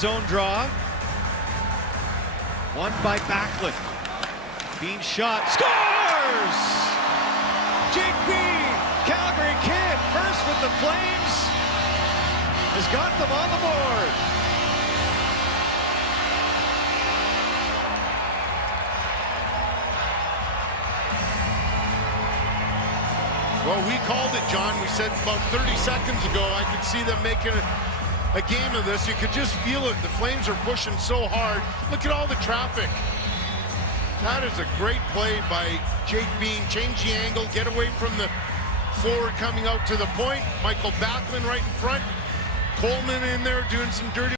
zone draw. One by Backlund. Bean shot. Scores! Jake Bean, Calgary Kid, first with the Flames, has got them on the board. Well, we called it, John. We said about 30 seconds ago, I could see them making a game of this. You could just feel it. The Flames are pushing so hard. Look at all the traffic. That is a great play by Jake Bean. Change the angle, get away from the forward coming out to the point. Michael Backlund right in front. Coleman in there doing some dirty